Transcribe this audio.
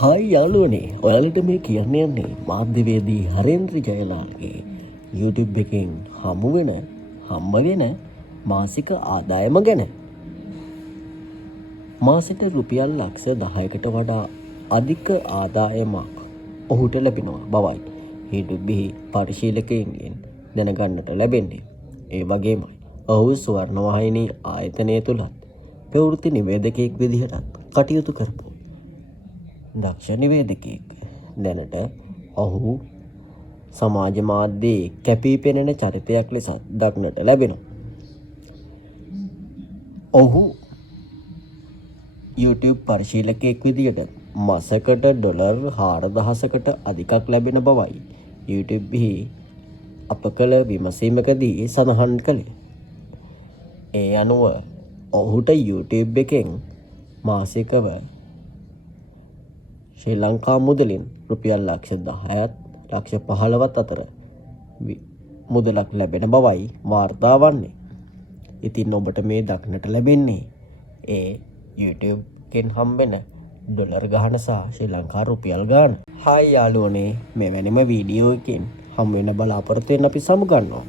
Hi යාළුවනේ ඔයාලට මේ කියන්න යන්නේ මාධ්‍යවේදී හරේන්ද්‍ර ජයලාල්ගේ YouTube එකෙන් හම්බ වෙන මාසික ආදායම ගැන. මාසෙට රුපියල් ලක්ෂ 10කට වඩා අධික ආදායමක් ඔහුට ලැබෙනවා බවයි YouTube පරිශීලකයන්ගෙන් දැනගන්නට ලැබෙන්නේ. ඒ වගේමයි ඔහු ස්වර්ණවාහිනී ආයතනය තුලත් ප්‍රවෘත්ති නිවේදකයෙක් විදිහටත් කටයුතු කරපු දක්ෂ නිවේදකයෙක්. දැනට ඔහු සමාජ මාධ්‍යයේ කැපී පෙනෙන චරිතයක් ලෙස දක්නට ලැබෙනවා. ඔහු YouTube පරිශීලකයෙක් විදිහට මාසකට ඩොලර් 4000කට අධිකක් ලැබෙන බවයි YouTube අප කළ විමසීමකදී සඳහන් කළේ. ඒ අනුව ඔහුට YouTube එකෙන් මාසිකව ශ්‍රී ලංකා මුදලින් රුපියල් ලක්ෂ 10ත් ලක්ෂ 15ත් අතර මුදලක් ලැබෙන බවයි වාර්තා වන්නේ. ඉතින් ඔබට මේ දක්නට ලැබෙන්නේ ඒ YouTube එකෙන් හම්බෙන ඩොලර් ගාන සහ ශ්‍රී ලංකා රුපියල් ගාන. හායි යාළුවනේ, මෙවැනිම වීඩියෝ එකකින් හම් වෙන බලාපොරොත්තු වෙන්න අපි සමුගන්නවා.